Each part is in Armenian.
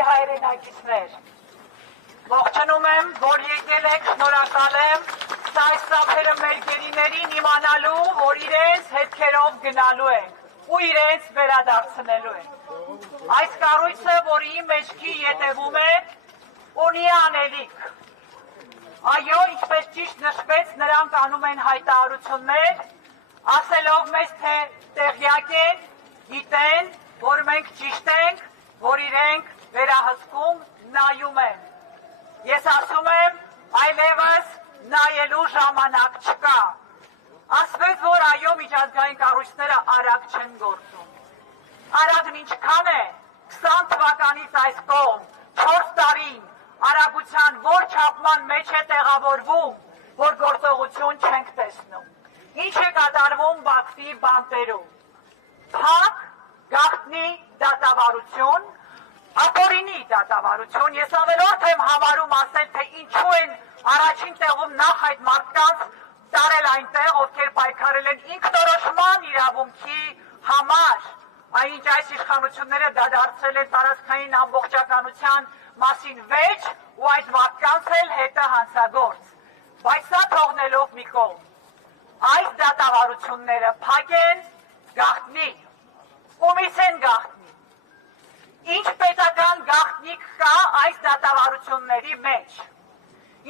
Սիրելի հայրենակիցներ, ողջունում եմ, որ եկել եք, շնորհակալ եմ, այս ծափերը մեր գերիներին իմանալու, որ իրենց հետքերով գնալու ենք ու իրենց վերադարձնելու ենք։ Այս կառույցը, որի մեջքի ետևում է, ունի անելիք։ Այո, ինչպես ճիշտ նշվեց, նրանք անում են հայտարարություններ, ասելով մեզ, թե տեղյակ են, գիտեն, որ մենք ճիշտ ենք, որ իրենք վերահսկում նայում են։ Ես ասում եմ, այլևս նայելու ժամանակ չկա։ Ասվեց, որ այո, միջազգային կառույցները արագ չեն գործում։ Արագն ինչքան է, 20 թվականից այս կողմ, 4 տարին, արագության որ չափման մեջ է տեղավորվում, որ գործողություն չենք տեսնում։ Ինչ է կատարվում Բաքվի բանտերում։ Փակ, գաղտնի դատավարություն, ապօրինի դատավարություն, ես ավելորդ եմ համարում ասել, թե ինչու են առաջին տեղում նախ այդ մարդկանց տարել այնտեղ, ովքեր պայքարել են ինքնորոշման իրավունքի համար, այնինչ այս իշխանությունները դադարեցրել են տարածքային ամբողջականության մասին վեճ ու այդ մարդկանց էլ հետը հանցագործ։ Բայց սա թողնելով մի կողմ, այս դատավարությունները փակ են, գաղտնի, ումից են գաղտնի։ Ինչ պետական գաղտնիք կա այս դատավարությունների մեջ։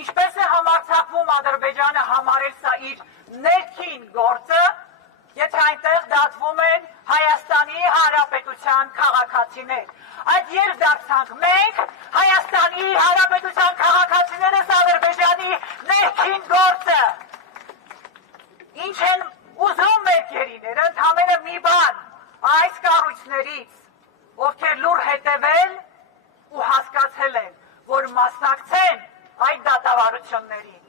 Ինչպես է համարձակվում Ադրբեջանը համարել սա իր ներքին գործը, եթե այնտեղ դատվում են Հայաստանի Հանրապետության քաղաքացիներ։ Այդ երբ դարձանք մենք, Հայաստանի Հանրապետության քաղաքացիները Ադրբեջանի ներքին գործը։ Ինչ են ուզում մեր գերիները, ընդհանրապես մի բան, այս կառույցներից, ովքեր լուր հետևել ու հասկացել են, որ մասնակցեն այդ դատավարություններին,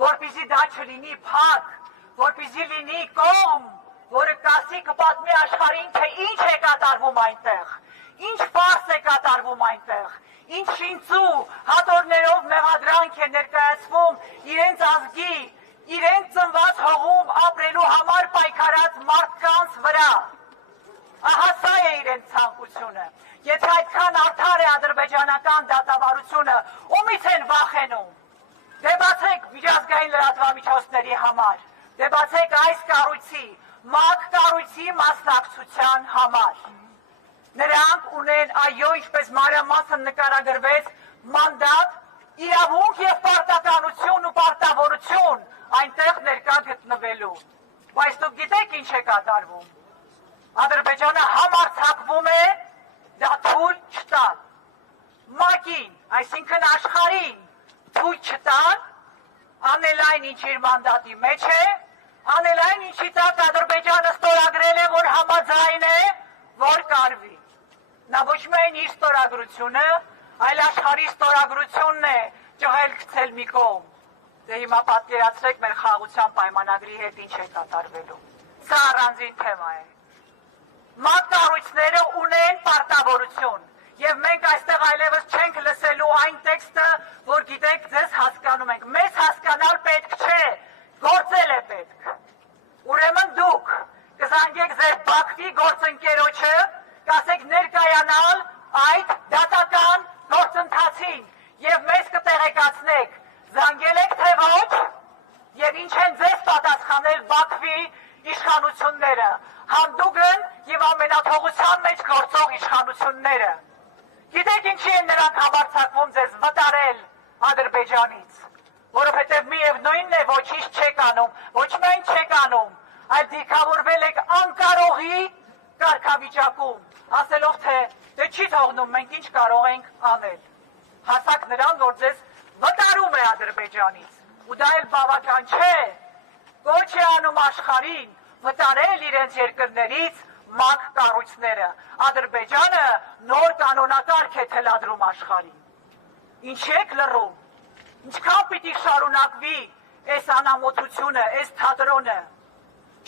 որպեսզի դա չլինի փակ, որպեսզի լինի կողմ, որը կասի կպատմի աշխարհին, թե ինչ է կատարվում այնտեղ, ինչ ֆարս է կատարվում այնտեղ, ինչ շինծու հատորներով մեղադրանք է ներկայացվում իրենց ազգի, իրենց ծնված հողում ապրելու համար պայքարած մարդկանց վրա։ Ահա սա է իրենց ցանկությունը։ Եթե այդքան արդար է ադրբեջանական դատավարությունը, ումից են վախենում։ Դե բացեք միջազգային լրատվամիջոցների համար, դե բացեք այս կառույցի, ՄԱԿ կառույցի մասնակցության համար։ Նրանք ունեն, այո, ինչպես մանրամասն նկարագրվեց, մանդատ, իրավունք եւ պարտականություն ու պարտավորություն այնտեղ ներկա գտնվելու։ Բայց դուք գիտեք ինչ է կատարվում։ Ադրբեջանը համարձակվում է դա թույլ չտալ։ ՄԱԿ-ին, այսինքն աշխարհին թույլ չտալ, անել այն, ինչ իր մանդատի մեջ է, անել այն, ինչի տակ Ադրբեջանը ստորագրել է, որ համաձայն է, որ կարվի։ Նա ոչ միայն իր ստորագրությունը, այլ աշխարհի ստորագրությունն է ջղել գցել մի կողմ։ Դե հիմա պատկերացրեք մեր խաղաղության պայմանագրի հետ ինչ է կատարվելու։ Սա առանձին թեմա է։ ՄԱԿ կառույցները ունեն պարտավորություն եւ մենք այստեղ այլևս չենք լսելու այն տեքստը, որ գիտեք, ձեզ հասկանում ենք։ Մեզ հասկանալ պետք չէ, գործել է պետք։ Ուրեմն դուք կզանգեք ձեր Բաքվի գործընկերոջը, կասեք ներկայանալ այդ դատական գործընթացին եւ մեզ կտեղեկացնեք, զանգել եք թե ոչ եւ ինչ են ձեզ պատասխանել Բաքվի իշխանությունները, հանդուգն եւ ամենաթողության մեջ գործող իշխանությունները։ Գիտեք ինչի են նրանք համարձակվում ձեզ վտարել Ադրբեջանից, որովհետեւ միևնույնն է ոչինչ չեք անում, ոչ միայն չեք անում, այլ դիրքավորվել եք անկարողի կարգավիճակում, ասելով թե դե չի թողնում, մենք ինչ կարող ենք անել։ Հասակ նրան, որ ձեզ վտարում է Ադրբեջանից, ու դա էլ բավական չէ, ոչ է անում աշխարհին վտարել իրենց երկրներից ՄԱԿ կառույցները։ Ադրբեջանը նոր կանոնակարգ է թելադրում աշխարհին։ Ինչ եք լռում։ Ինչքան պիտի շարունակվի այս անամոթությունը, այս թատրոնը։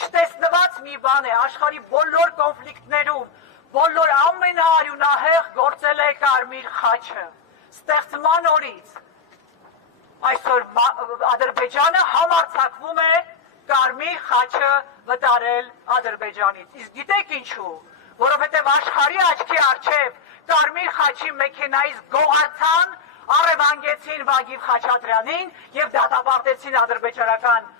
Չտեսնված մի բան է, աշխարհի բոլոր կոնֆլիկտներում, բոլոր ամենաարյունահեղ գործել է Կարմիր խաչը։ Ստեղծման օրից այսօր Ադրբեջանը համարձակվում է Կարմիր խաչը վտարել Ադրբեջանից։ Իսկ գիտեք ինչու, որովհետև աշխարհի աչքի առջև կարմիր խաչի մեքենայից գողացան, առևանգեցին Վագիվ Խաչատրյանին եւ դատապարտեցին ադրբեջանական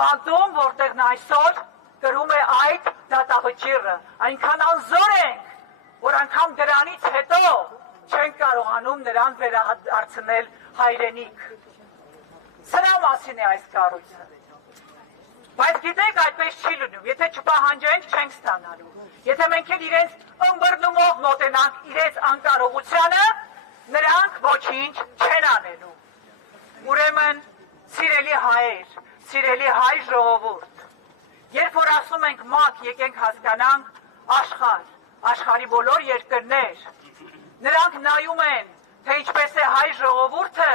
բանտում, որտեղ նա այսօր գրում է այդ դատավճիռը։ Այնքան անզոր ենք, որ անգամ դրանից հետո չենք կարողանում նրան վերադարձնել հայրենիք։ Սրա մասին է այս կառույցը։ Բայց գիտեք, այդպես չի լինում, եթե չպահանջենք, չենք ստանալու։ Եթե մենք էլ իրենց ըմբռնումով մոտենանք իրենց անկարողությանը, նրանք ոչինչ չեն անելու։ Ուրեմն, սիրելի հայեր, սիրելի հայ ժողովուրդ, երբ որ ասում ենք ՄԱԿ, եկենք հասկանանք աշխարհ, աշխարհի բոլոր երկրներ, նրանք նայում են, թե ինչպես է հայ ժողովուրդը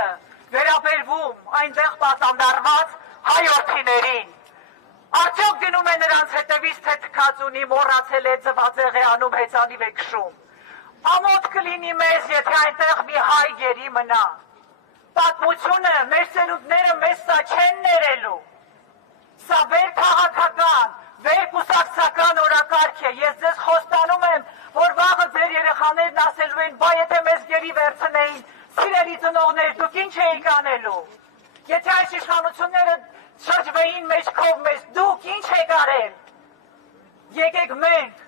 վերաբերվում այնտեղ պատանդարված հայորդիներին։ Արդյոք գնում է նրանց հետևից, թե թքած ունի, մոռացել է, ձվածեղ է անում, հեծանիվ է քշում։ Ամոթ կլինի մեզ, եթե այնտեղ մի հայ գերի մնա։ Պատմությունը, մեր սերունդները մեզ սա չեն ներելու։ Սա վեր քաղաքական, վեր կուսակցական օրակարգ է։ Ես ձեզ խոստանում եմ, որ վաղը ձեր երեխաներն ասելու են, բա եթե մեզ գերի վերցնեին, սիրելի ծնողներ, դուք ինչ էիք անելու։ Եթե այս իշխանությունները շրջվեին մեջքով մեզ, դուք ինչ եք արել։ Եկեք մենք,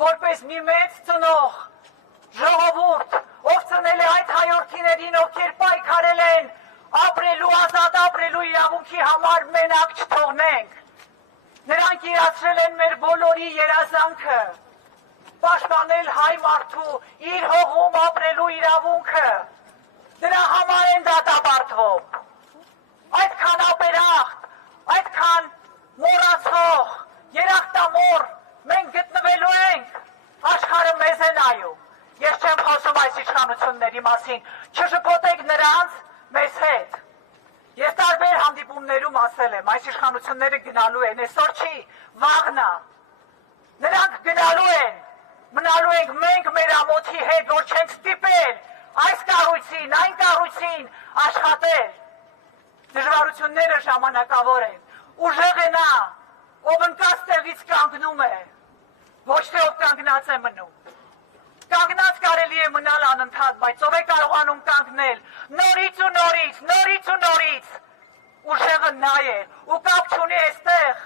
որպես մի մեծ ծնող, ժողովուրդ, ով ծնել է այդ հայորդիներին, ովքեր պայքարել են ապրելու, ազատ ապրելու իրավունքի համար, մենակ չթողնենք։ Նրանք իրացրել են մեր բոլորի երազանքը, պաշտպանել հայ մարդու իր հողում ապրելու իրավունքը։ Դրա համար են դատապարտվում։ Այդքան ապերախտ, այդքան մոռացող, երախտամոռ մենք գտնվելու ենք, աշխարհը մեզ է նայում։ Ես չեմ խոսում այս իշխանությունների մասին, չշփոթեք նրանց մեզ հետ։ Ես տարբեր հանդիպումներում ասել եմ, այս իշխանությունները գնալու են, այսօր չի, վաղն է։ Նրանք գնալու են, մնալու ենք մենք մեր ամոթի հետ, որ չենք ստիպել այս կառույցին, այն կառույցին աշխատել։ Դժվարությունները ժամանակավոր են, ուժեղ է նա, ով ընկած տեղից կանգնում է, ոչ թե ով կանգնած է մնում։ Կանգնած կարելի է մնալ անընդհատ, բայց ով է կարողանում կանգնել նորից ու նորից, նորից ու նորից, ուժեղը նա է, ու կապ չունի այստեղ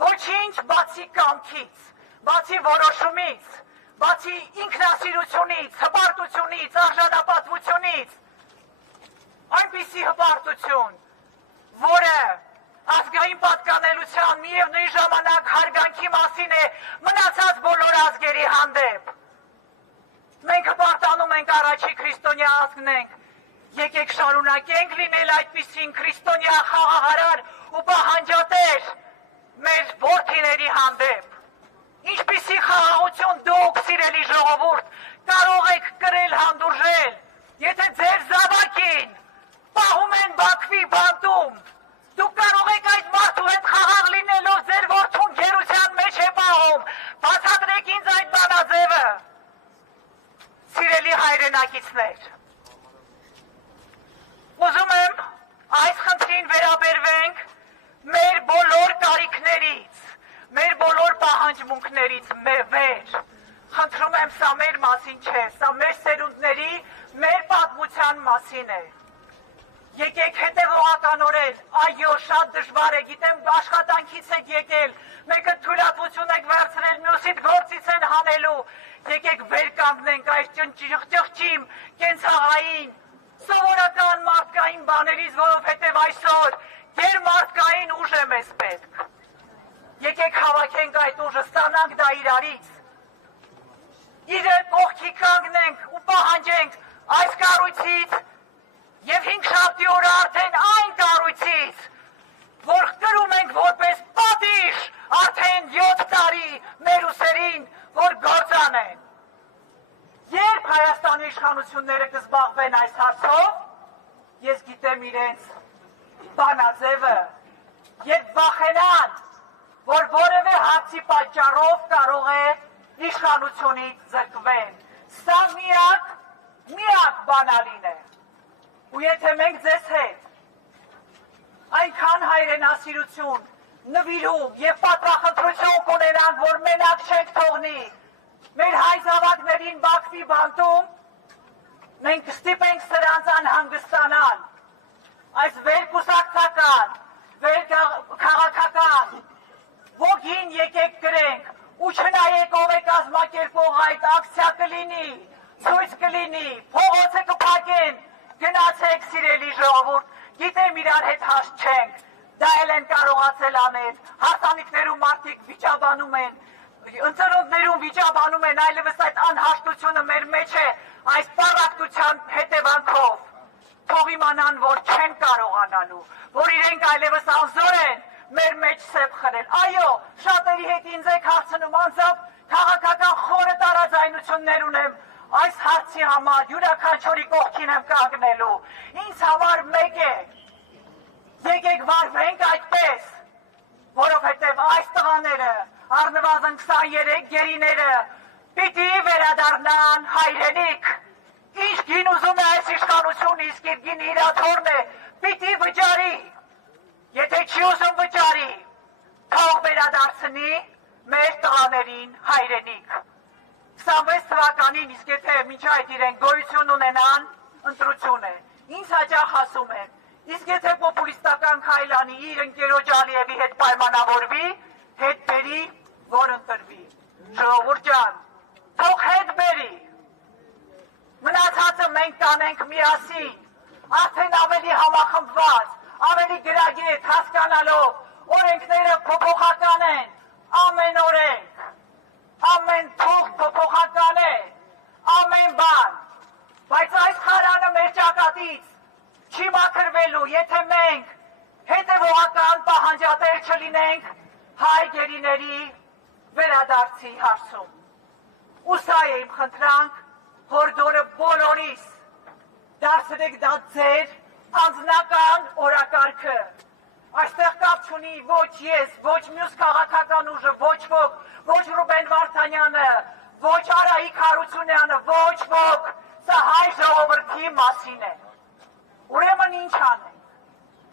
ոչինչ բացի կամքից, բացի որոշումից, բացի ինքնասիրությունից, հպարտությունից, արժանապատվությունից, այնպիսի հպարտություն, որը ազգային պատկանելության միևնույն ժամանակ հարգանքի մասին է մնացած բոլոր ազգերի հանդեպ։ Մենք հպարտանում ենք առաջի քրիստոնյա ազգն ենք, եկեք շարունակենք լինել այդպիսին քրիստոնյա խաղաղարար ու պահանջատեր մեր որդիների հանդեպ։ Ինչպիսի խաղաղություն դուք, սիրելի ժողովուրդ, կարող եք կրել հանդուրժել, եթե ձեր զավակին պահում են Բաքվի բանտում, դուք կարող եք այդ մարդու հետ խաղաղ լինելով ձեր որդուն գերության մեջ է պահում, բացատրեք ինձ այդ բանաձևը։ Սիրելի հայրենակիցներ, ուզում եմ այս խնդրին վերաբերվենք մեր բոլոր կարիքներից, մեր բոլոր պահանջմունքներից վեր։ Խնդրում եմ, սա մեր մասին չէ, սա մեր սերունդների, մեր պատմության մասին է։ Եկեք հետևողականորեն, այո, շատ դժվար է, գիտեմ աշխատանքից եք եկել, մեկը թույլատվություն եք վերցրել, մյուսիդ գործից են հանելու, եկեք վեր կանգնենք այս ճնճղճիմ կենցաղային, սովորական մարդկային բաներից, որովհետև այսօր գերմարդկային ուժ է մեզ պետք։ Եկեք հավաքենք այդ ուժը, ստանանք դա իրարից։ Իրար կողքի կանգնենք ու պահանջենք այս կառույցից եւ 5 շաբթի օրը արդեն այն կառույցից, որ կրում ենք որպես պատիժ արդեն 7 տարի մեր ուսերին, որ գործ անեն։ Երբ Հայաստանի իշխանությունները կզբաղվեն այս հարցով, ես գիտեմ իրենց բանաձևը, երբ վախենան, որ որևէ հարցի պատճառով կարող է իշխանությունից զրկվեն։ Սա միակ բանալին է։ Ու եթե մենք ձեզ հետ այնքան հայրենասիրություն, նվիրում եւ պատրախնդրություն կունենանք, որ մենակ չենք թողնի, մեր հայ զավակներին Բաքվի բանտում, մենք կստիպենք սրանց անհանգստանալ, այս վերկուսակցական, վերքաղաքական, ոգին եկեք գրենք, ու չնայեք ով է կազմակերպող այդ ակցիա կլինի, ցույց կլինի, փողոցը կփակեն, գնացեք սիրելի ժողովուրդ, գիտեմ իրար հետ հաստ չենք, դա էլ են կարողացել անել, հարսանիքներում մարդիկ վիճաբանում են, ընծրոնդներում վիճաբանում են, այլևս այդ անհաշտությունը մեր մեջ է, այս պարակտության հետևանքով, թող իմանան, որ չեն կարողանալու, որ իրենք այլևս անզոր են մեր մեջ սև խրել, այո, շատերի հետ ինձ եք հարցնում, անձամբ քաղաքական խորը տարաձայնություններ ունեմ, այս հարցի համար յուրաքանչյուրի կողքին եմ կանգնելու, ինձ համար մեկ է, եկեք վարվենք այդպես, որովհետև այս տղաները, առնվազն 23 գերիները, պիտի վերադառնան հայրենիք, ինչ գին ուզում է այս իշխանությունը, իսկ իր գինը իր աթոռն է, պիտի վճարի, եթե չի ուզում վճարի, թող վերադարձնի մեր տղաներին հայրենիք։ 26 թվականին, իսկ եթե մինչ այդ իրենք գոյություն ունենան, ընտրություն է, ինձ հաճախ ասում են, իսկ եթե պոպուլիստական քայլ անի իր ընկերոջ Ալիևի հետ պայմանավորվի, հետ բերի, որ ընտրվի։ Ժողովուրդ ջան, թող հետ բերի, մնացածը մենք կանենք միասին, արդեն ավելի համախմբված, ավելի գրագետ հասկանալով, օրենքները փոփոխական են, ամեն օրենք, ամեն թուղթ փոփոխական է, ամեն բան, բայց այս խարանը մեր ճակատից չի մաքրվելու, եթե մենք հետևողական պահանջատեր չլինենք հայ գերիների վերադարձի հարցում։ Ու սա է իմ խնդրանք, հորդորը բոլորիս, դարձրեք դա ձեր անձնական օրակարգը, այստեղ կապ չունի ոչ ես, ոչ մյուս քաղաքական ուժը, ոչ ոք, ոչ Ռուբեն Վարդանյանը, ոչ Արայիկ Հարությունյանը, ոչ ոք, սա հայ ժողովրդի մասին է։ Ուրեմն ինչ անենք,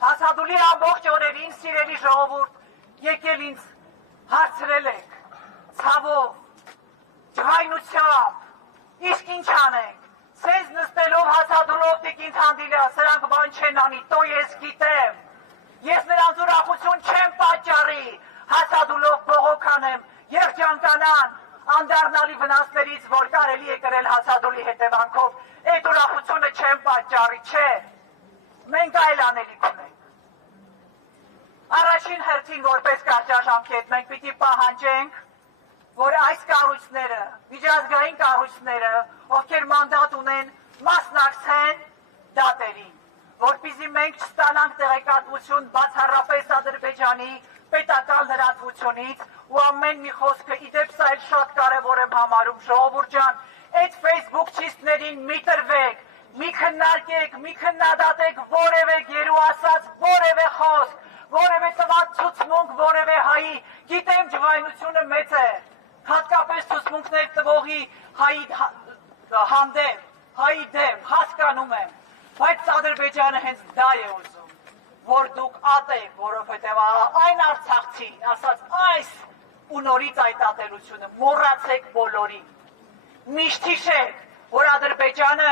հասադուլի ամբողջ օրերին սիրելի ժողովուրդ եկել ինձ հարցրել եք, ցավով, ջղայնությամբ, իսկ ինչ անենք, սեզ նստելով հասադուլով տիկին Թանդիլյա, սրանք բան չեն անի, տո ես գիտեմ, ես նրանց ուրախություն չեմ պատճառի, հասադուլով բողոքանեմ, երջանկանան, անդառնալի վնասներից, որ կարելի է կրել հասադուլի հետևանքով, այդ ուրախությունը չեմ պատճառի, չէ, մենք այլ անելիք ունենք։ Առաջին հերթին որպես կարճաժամկետ մենք պիտի պահանջենք, որ այս կառույցները, միջազգային կառույցները, ովքեր մանդատ ունեն, մասնակցեն դատերին, որպեսզի մենք չստանանք տեղեկատվություն բացառապես Ադրբեջանի պետական լրատվությունից ու ամեն մի խոսքը իդեպ սա էլ շատ կարևոր եմ համարում, ժողովուրդ ջան, այդ Facebook-չիստներին մի տրվեք, մի քննարկեք, մի քննադատեք որևէ գերու ասած որևէ խոսք, որևէ տված ցուցմունք որևէ հայի, գիտեմ ջղայնությունը մեծ է, հատկապես ցուցմունքներ տվողի հայի հանդեպ, հայի դեմ, հասկանում եմ, բայց Ադրբեջանը հենց դա է ուզում, որ դուք ատեք, որովհետև այն Արցախցին ասած այս ու նորից այդ ատելությունը, մոռացեք բոլորին, միշտ հիշեք, որ Ադրբեջանը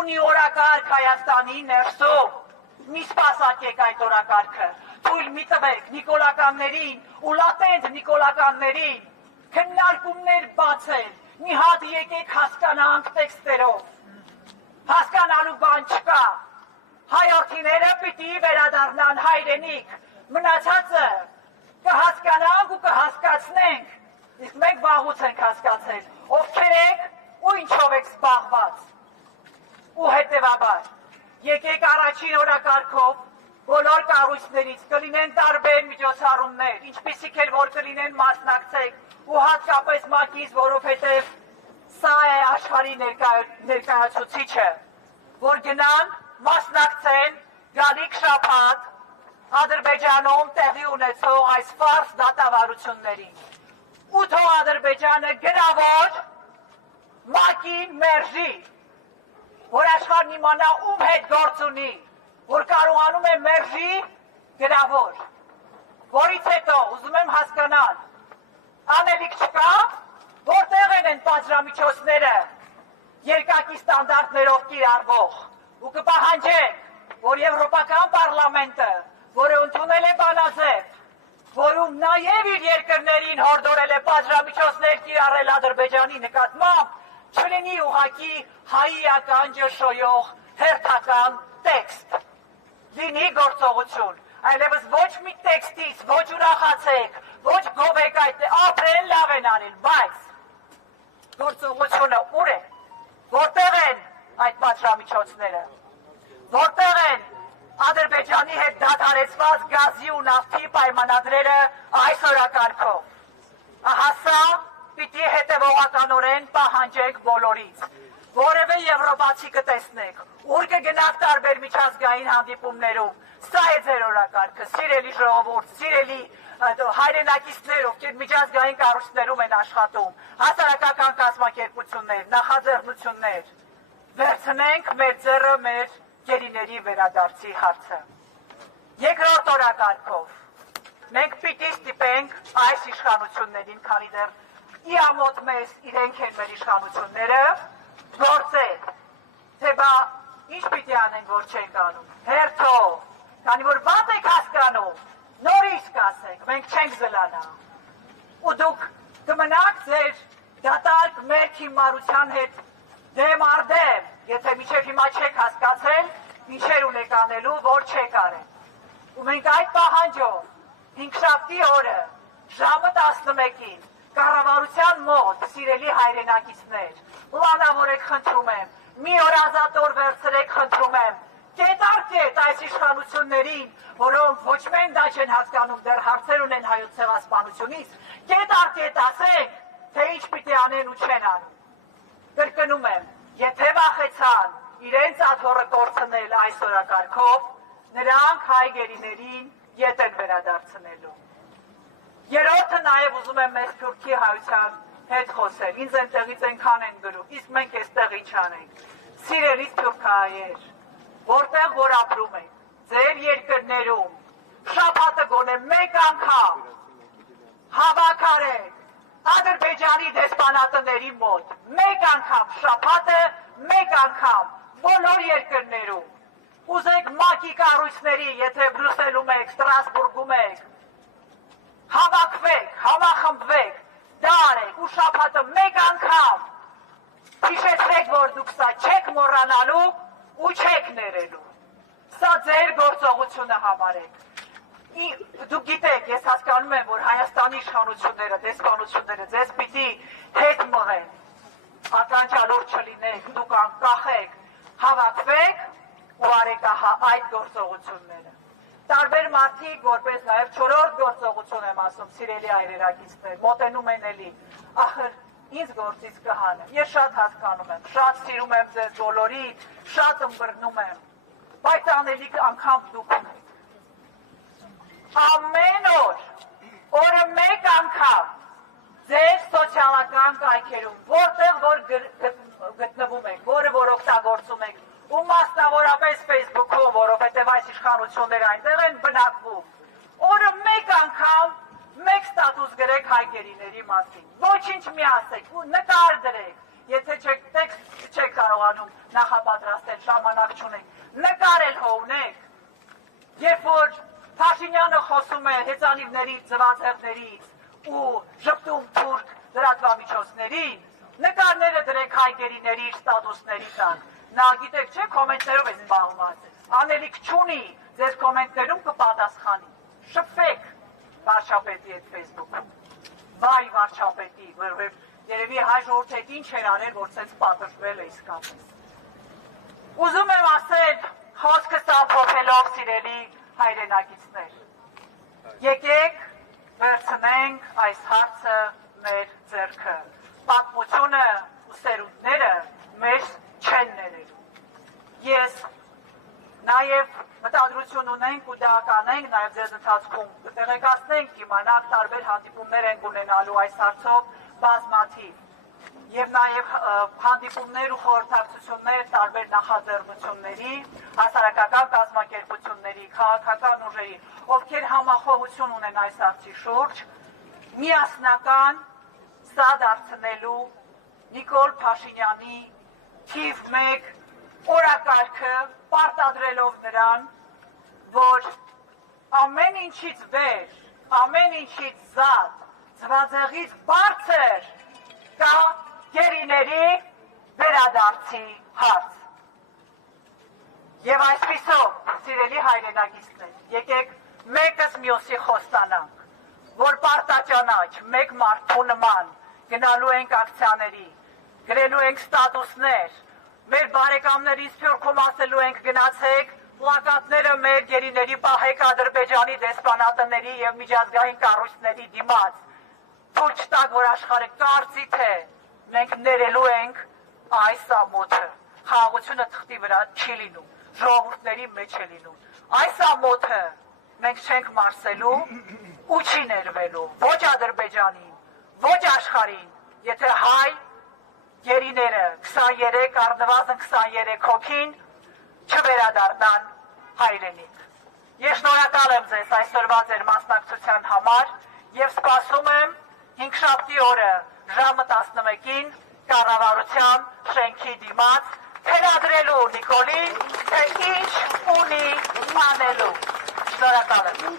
ունի օրակարգ Հայաստանի ներսում, մի սպասարկեք այդ օրակարգը, թույլ մի տվեք նիկոլականներին ու լատենտ նիկոլականներին քննարկումներ բացել, մի հատ եկեք հասկանանք տեքստերով, հասկանալու բան չկա, հայորդիները պիտի վերադառնան հայրենիք, մնացածը կհասկանանք ու կհասկացնենք, իսկ մենք վաղուց ենք հասկացել, ովքեր եք ու ինչով եք զբաղված, ու հետևաբար, եկեք առաջին օրակարգով, բոլոր կառույցներից կլինեն տարբեր միջոցառումներ, ինչպիսիք էլ որ կլինեն մասնակցեք, ու հատկապես ՄԱԿ-ից, որովհետև սա է աշխարհի ներկայացուցիչը, որ գնան, մասնակցեն գալիք շաբաթ Ադրբեջանում տեղի ունեցող այս ֆարս դատավարություններին։ Ու թող Ադրբեջանը գրավոր ՄԱԿ-ի մերժի, որ աշխարհն իմանա ում հետ գործ ունի, որ կարողանում է մերժի գրավոր, որից հետո ուզում եմ հասկանալ, անելիք չկա, ժամանակի ստանդարտներով կիրառվող ու կպահանջենք, որ Եվրոպական պարլամենտը, որը ընդունել է բանաձև, որում նաև իր երկրներին հորդորել է պատժամիջոցներ կիրառել Ադրբեջանի նկատմամբ, չլինի ուղղակի հայիական ճշոյող հերթական տեքստ, լինի գործողություն, այլևս ոչ մի տեքստից, ոչ ուրախացեք, ոչ գովեք այդ ապրեն լավ են անիլ, բայց գործողությունը ուր է, որտեղ են այդ պատժամիջոցները, որտեղ են Ադրբեջանի հետ դադարեցված գազի ու նավթի պայմանագրերը այս օրակարգով։ Ահա սա պիտի հետևողականորեն պահանջեք բոլորից, որևէ եվրոպացի կտեսնեք, ուր կգնաք տարբեր միջազգային հանդիպումներում, սա է ձեր օրակարգը, սիրելի ժողովուրդ, սիրելի հայրենակիցներ, ովքեր միջազգային կառույցներում են աշխատում, հասարակական կազմակերպություններ, նախաձեռնություններ, վերցնենք մեր ձեռը մեր գերիների վերադարձի հարցը։ Երկրորդ օրակարգով մենք պիտի ստիպենք այս իշխանություններին, քանի դեռ իամոտ մեզ իրենք են մեր իշխանությունները, գործել, թե բա ինչ պիտի անենք, որ չենք անում, հերթով, քանի որ վատ եք հասկանում, նորից կասենք, մենք չենք զլանա, ու դուք կմնաք ձեր դատարկ մեր հիմարության հետ դեմ առ դեմ, եթե մինչև հիմա չեք հասկացել, ինչեր ունեք անելու, որ չեք արել։ Ու մենք այդ պահանջով, հինգշաբթի օրը, ժամը 11-ին, կառավարության մոտ, սիրելի հայրենակիցներ, պլանավորեք խնդրում եմ, մի օր ազատոր վերցրեք խնդրում եմ, կետ առ կետ այս իշխանություններին, որոնք ոչ մեն դա չեն հասկանում, դեռ հարցեր ունեն հայոց ցեղասպանությունից, կետ առ կետ ասենք, թե ինչ պիտի անեն ու չեն անում։ Կրկնում եմ, եթե վախեցան իրենց աթոռը կորցնել այս օրակարգով, նրանք հայ գերիներին ետ են վերադարձնելու։ Երրորդը նաև ուզում եմ մեզ Թուրքի հայության հետ խոսել, ինձ այնտեղից այնքան են գրում, իսկ մենք այստեղ ինչ անենք։ Սիրելիս թուրքահայեր, որտեղ որ ապրում եք, ձեր երկրներում, շաբաթը գոնե մեկ անգամ հավաքարեք Ադրբեջանի դեսպանատների մոտ, մեկ անգամ շաբաթը, մեկ անգամ բոլոր երկրներում, ուզեք ՄԱԿ-ի կառույցների, եթե Բրյուսելում եք, Ստրասբուրգում եք, հավաքվեք, համախմբվեք, դա արեք ու շաբաթը մեկ անգամ հիշեցրեք, որ դուք սա չեք մոռանալու ու չեք ներելու, սա ձեր գործողությունը համարեք։ Դուք գիտեք, ես հասկանում եմ, որ Հայաստանի իշխանությունները, դեսպանությունները ձեզ պիտի հետ մղեն, ականջալուր չլինեք, դուք անկախեք, հավաքվեք ու արեք ահա այդ գործողությունները։ Տարբեր մարդիկ, որպես նաև չորրորդ գործողություն եմ ասում, սիրելի հայրենակիցներ, մոտենում են էլի, ախր ինձ գործից կհանեմ, ես շատ հասկանում եմ, շատ սիրում եմ ձեզ բոլորի, շատ ըմբռնում եմ, բայց անելիք անգամ դուք ունեք։ Ամեն օր, օրը մեկ անգամ, ձեր սոցիալական կայքերում, որտեղ որ գտնվում եք, որը որ օգտագործում եք, ու մասնավորապես Facebook-ում, որովհետև այս իշխանությունները այնտեղ են բնակվում, օրը մեկ անգամ, մեկ ստատուս գրեք հայ գերիների մասին, ոչինչ մի ասեք, ու նկար դրեք, եթե տեքստ չեք կարողանում նախապատրաստել, ժամանակ չունեք, նկարել հո ունեք, երբ որ Փաշինյանը խոսում է հեծանիվներից, ձվածեղներից ու ժպտում թուրք լրատվամիջոցներին, նկարները դրեք հայ գերիների իր ստատուսների տակ, նա գիտեք չէ, կոմենտներով է զբաղված, անելիք չունի, ձեր կոմենտներում կպատասխանի, շփվեք վարչապետի հետ Facebook-ում, վայ վարչապետի, որովհետև երևի հայ ժողովուրդը հետ ինչ էր արել, որ ցենց պատժվել է իսկապես։ Ուզում եմ ասել, խոսքս ամփոփելով սիրելի հայրենակիցներ, եկեք վերցնենք այս հարցը մեր ձեռքը, պատմությունը ու սերունդները մեզ չեն ներելու։ Ես նաև մտադրություն ունենք ու դա կանենք, նաև ձեզ ընթացքում կտեղեկացնենք, իմանանք տարբեր հանդիպումներ ենք ունենալու այս հարցով բազմաթիվ և նաև հանդիպումներ ու խորհրդակցություններ տարբեր նախաձեռնությունների, հասարակական կազմակերպությունների, քաղաքական ուժերի, ովքեր համախոհություն ունեն այս հարցի շուրջ, միասնական սա դարձնելու Նիկոլ Փաշինյանի թիվ 1 օրակարգը պարտադրելով նրան, որ ամեն ինչից վեր, ամեն ինչից զատ, ձվածեղից բարձր կա գերիների վերադարձի հարց։ Եվ այսպիսով, սիրելի հայրենակիցներ, եկեք մեկս մյուսի խոստանանք, որ պարտաճանաչ մեկ մարդու նման գնալու ենք ակցիաների, գրելու ենք ստատուսներ, մեր բարեկամներից Սփյուռքում ասելու ենք գնացեք, պլակատները մեր գերիների պահեք Ադրբեջանի դեսպանատների եւ միջազգային կառույցների դիմաց, թույլ չտաք, որ աշխարհը կարծի թե մենք ներելու ենք այս ամոթը, խաղաղությունը թղթի վրա չի լինում, ժողովուրդների մեջ է լինում, այս ամոթը մենք չենք մարսելու ու չի ներվելու, ոչ Ադրբեջանին, ոչ աշխարհին, եթե հայ գերիները 23 առնվազն 23 հոգին չվերադառնան հայրենիք։ Ես շնորհակալ եմ ձեզ այսօրվա ձեր մասնակցության համար եւ սպասում եմ 5-շաբթի օրը ժամը 11-ին կառավարության շենքի դիմաց թելադրելու Նիկոլին, թե ինչ ունի անելու։ Շնորհակալ եմ։